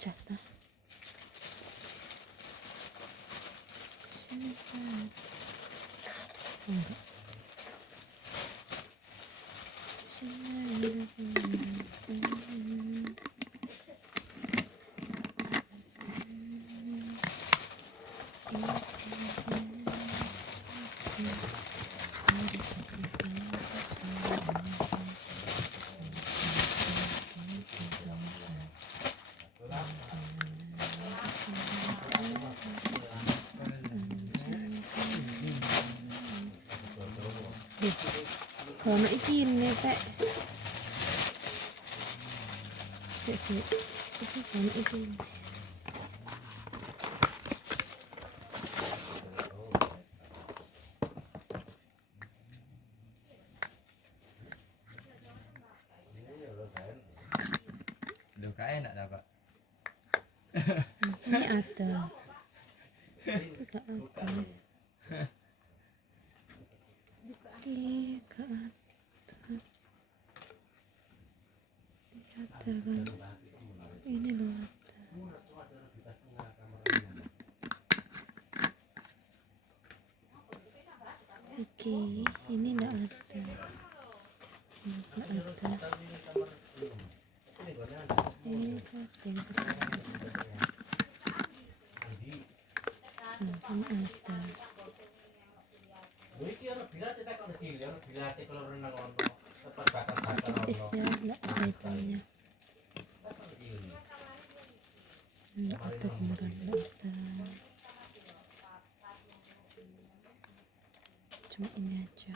pecah dah. Sini kan. Enggak. Kalau iki ini Pak. Sik. Iki kalau iki. Udah kayak enak dah Pak. Ini ada. Enggak ada. Enggak ada. Ada kan. Ini loh ada. Oke, ini enggak ada. Enggak ada. Ini ada. Ini ada. Pedes ya, enggak zaitungnya. Enggak ada beneran, enggak ada. Cuma ini aja.